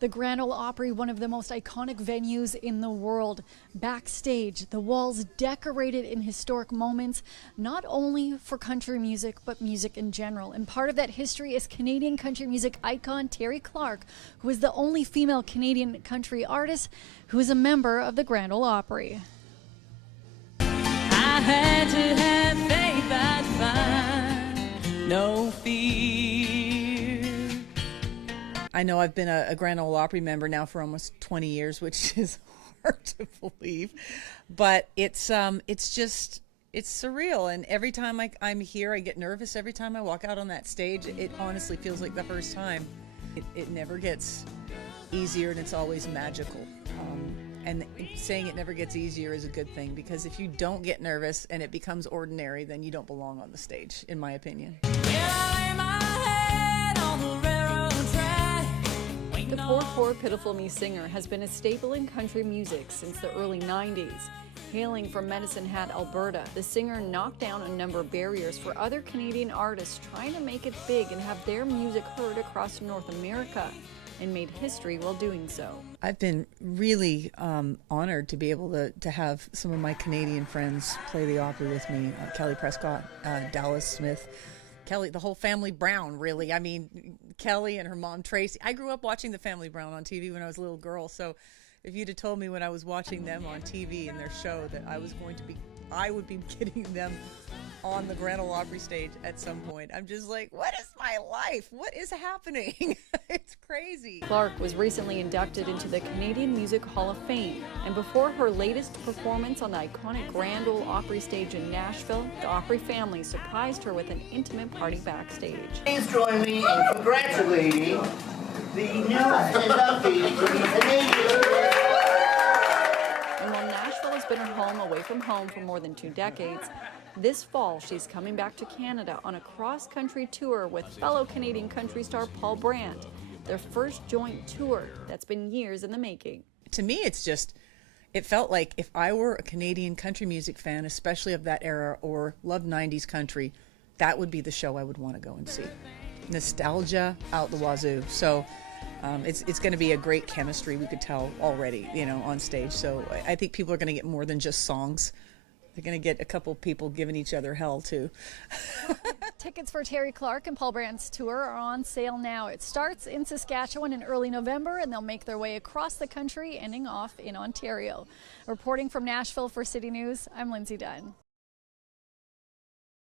The Grand Ole Opry, one of the most iconic venues in the world. Backstage, the walls decorated in historic moments, not only for country music, but music in general. And part of that history is Canadian country music icon Terri Clark, who is the only female Canadian country artist who is a member of the Grand Ole Opry. I had to have faith I'd find no fear. I know I've been a Grand Ole Opry member now for almost 20 years, which is hard to believe, but it's surreal. And every time I'm here, I get nervous. Every time I walk out on that stage, it honestly feels like the first time. It never gets easier, and it's always magical. And saying it never gets easier is a good thing, because if you don't get nervous and it becomes ordinary, then you don't belong on the stage, in my opinion. The poor Pitiful Me singer has been a staple in country music since the early 90s. Hailing from Medicine Hat, Alberta, the singer knocked down a number of barriers for other Canadian artists trying to make it big and have their music heard across North America, and made history while doing so. I've been really honored to be able to have some of my Canadian friends play the Opry with me. Kelly Prescott, Dallas Smith, Kelly, the whole family Brown, really. I mean, Kelly and her mom, Tracy. I grew up watching the Family Brown on TV when I was a little girl, so if you'd have told me when I was watching them on TV in their show that I would be getting them on the Grand Ole Opry stage at some point. I'm just like, what is my life? What is happening? It's crazy. Clark was recently inducted into the Canadian Music Hall of Fame, and before her latest performance on the iconic Grand Ole Opry stage in Nashville, the Opry family surprised her with an intimate party backstage. Please join me in congratulating the new inductee to the Canadian. And while Nashville has been her home away from home for more than 2 decades, this fall she's coming back to Canada on a cross-country tour with fellow Canadian country star Paul Brandt, their first joint tour that's been years in the making. To me, it felt like if I were a Canadian country music fan, especially of that era, or loved 90s country, that would be the show I would want to go and see. Nostalgia out the wazoo. So it's going to be a great chemistry, we could tell already, on stage. So I think people are going to get more than just songs. They're going to get a couple people giving each other hell, too. Tickets for Terri Clark and Paul Brandt's tour are on sale now. It starts in Saskatchewan in early November, and they'll make their way across the country, ending off in Ontario. Reporting from Nashville for City News, I'm Lindsay Dunn.